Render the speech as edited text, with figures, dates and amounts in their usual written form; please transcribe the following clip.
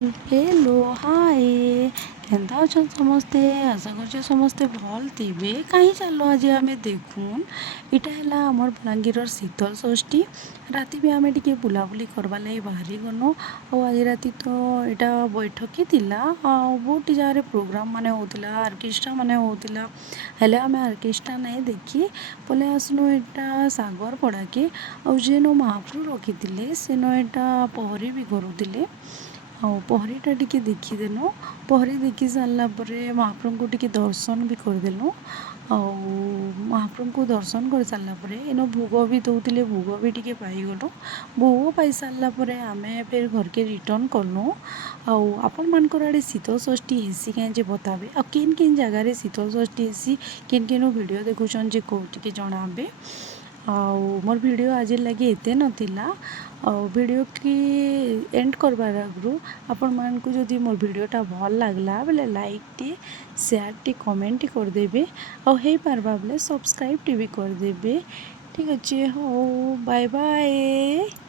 Hello hi केन्ता अछन समस्ते आशा कर समस्ते भल थे कहीं चलो आज आम देखुन इटा है आमर बलांगीर शीतल षष्ठी राति भी आम टे बुलाबुली करवा लगी बाहरी गनु आज राति तो यहाँ बैठकी थिला बहुत जगह प्रोग्राम माने होतिला आर्केस्ट्रा माने होतिला हेले आम आर्केस्ट्रा नहीं देखी बोले आसनु यहाँ सागर पड़ा के और जेनो महाप्रभु रखी सेनो यहाँ पहरी भी करुले पहरीटा टी देखीदेलु पहरी देखी सारापर महाप्रभु को टी दर्शन भी करदेलु महाप्रभु को दर्शन कर सारापर इन भोग भी दौले भोग भी टी पाईगलु भोग पाई सारापर आम फिर घर के रिटर्न कलु आपण मानकर आड़े शीतल षष्ठी हेसी कहीं बताबे आ किन किन जगार शीतल षष्ठी हेसी किन किन वीडियो देखुन जे टे जनाबे मोर वीडियो आज लगे एते नथिला वीडियो की एंड करबार आगु आपण मान को जदि मोर वीडियोटा भल लागला बेले लाइक टी शेयर टी कमेंट टी करदेबे और हो पारबा बेले सब्सक्राइब टी भी करदेबे ठीक अच्छे हो बाय बाय।